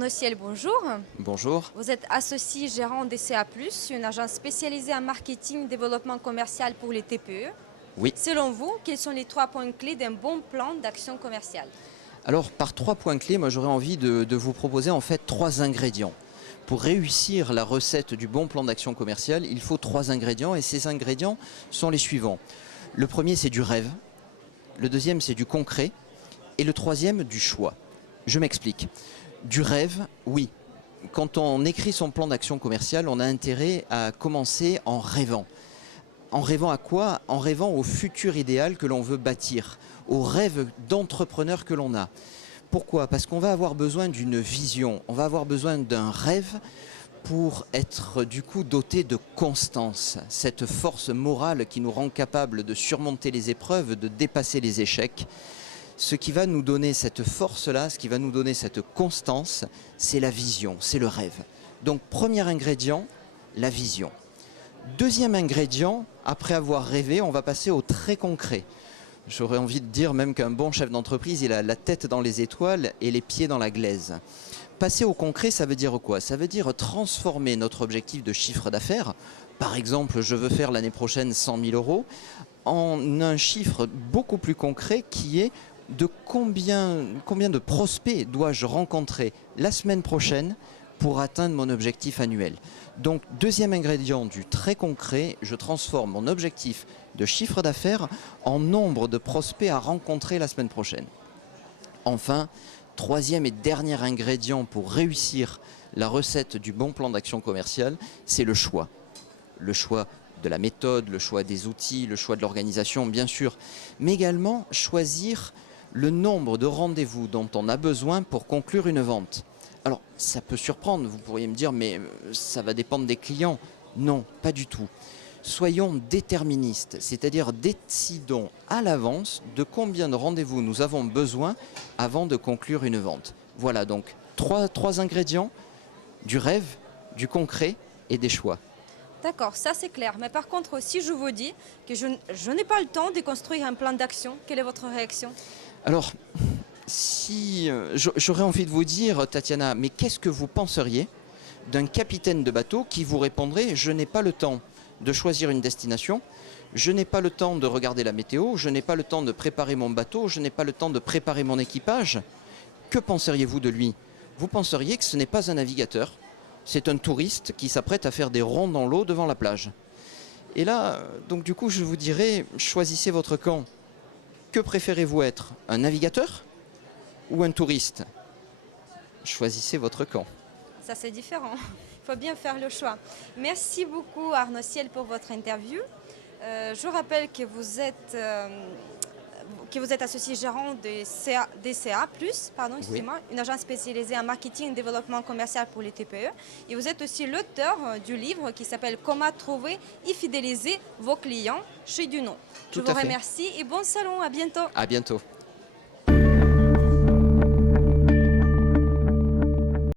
Arnaud Ciel, bonjour. Bonjour. Vous êtes associé gérant DCA+, une agence spécialisée en marketing développement commercial pour les TPE. Oui. Selon vous, quels sont les 3 points clés d'un bon plan d'action commerciale? Alors, par 3 points clés, moi j'aurais envie de vous proposer en fait 3 ingrédients. Pour réussir la recette du bon plan d'action commerciale, il faut 3 ingrédients et ces ingrédients sont les suivants. Le premier, c'est du rêve. Le deuxième, c'est du concret. Et le troisième, du choix. Je m'explique. Du rêve, oui. Quand on écrit son plan d'action commerciale, on a intérêt à commencer en rêvant. En rêvant à quoi? En rêvant au futur idéal que l'on veut bâtir, au rêve d'entrepreneur que l'on a. Pourquoi? Parce qu'on va avoir besoin d'une vision, on va avoir besoin d'un rêve pour être du coup doté de constance, cette force morale qui nous rend capable de surmonter les épreuves, de dépasser les échecs. Ce qui va nous donner cette force-là, ce qui va nous donner cette constance, c'est la vision, c'est le rêve. Donc premier ingrédient, la vision. Deuxième ingrédient, après avoir rêvé, on va passer au très concret. J'aurais envie de dire même qu'un bon chef d'entreprise, il a la tête dans les étoiles et les pieds dans la glaise. Passer au concret, ça veut dire quoi? Ça veut dire transformer notre objectif de chiffre d'affaires. Par exemple, je veux faire l'année prochaine 100 000 euros, en un chiffre beaucoup plus concret qui est de combien de prospects dois-je rencontrer la semaine prochaine pour atteindre mon objectif annuel. Donc, deuxième ingrédient du très concret, je transforme mon objectif de chiffre d'affaires en nombre de prospects à rencontrer la semaine prochaine. Enfin, troisième et dernier ingrédient pour réussir la recette du bon plan d'action commerciale, c'est le choix. Le choix de la méthode, le choix des outils, le choix de l'organisation, bien sûr, mais également choisir le nombre de rendez-vous dont on a besoin pour conclure une vente. Alors, ça peut surprendre, vous pourriez me dire, mais ça va dépendre des clients. Non, pas du tout. Soyons déterministes, c'est-à-dire décidons à l'avance de combien de rendez-vous nous avons besoin avant de conclure une vente. Voilà donc trois ingrédients, du rêve, du concret et des choix. D'accord, ça c'est clair. Mais par contre, si je vous dis que je n'ai pas le temps de construire un plan d'action, quelle est votre réaction? Alors, si j'aurais envie de vous dire, Tatiana, mais qu'est-ce que vous penseriez d'un capitaine de bateau qui vous répondrait « Je n'ai pas le temps de choisir une destination, je n'ai pas le temps de regarder la météo, je n'ai pas le temps de préparer mon bateau, je n'ai pas le temps de préparer mon équipage ». Que penseriez-vous de lui? Vous penseriez que ce n'est pas un navigateur, c'est un touriste qui s'apprête à faire des ronds dans l'eau devant la plage. Et là, donc du coup, je vous dirais, choisissez votre camp. Que préférez-vous être? Un navigateur ou un touriste? Choisissez votre camp. Ça c'est différent, il faut bien faire le choix. Merci beaucoup Arnaud Ciel pour votre interview. Je rappelle que vous êtes associé gérant de DCA+, excusez-moi, une agence spécialisée en marketing et développement commercial pour les TPE. Et vous êtes aussi l'auteur du livre qui s'appelle « Comment trouver et fidéliser vos clients chez Duno ». Je vous remercie et bon salon, à bientôt. À bientôt.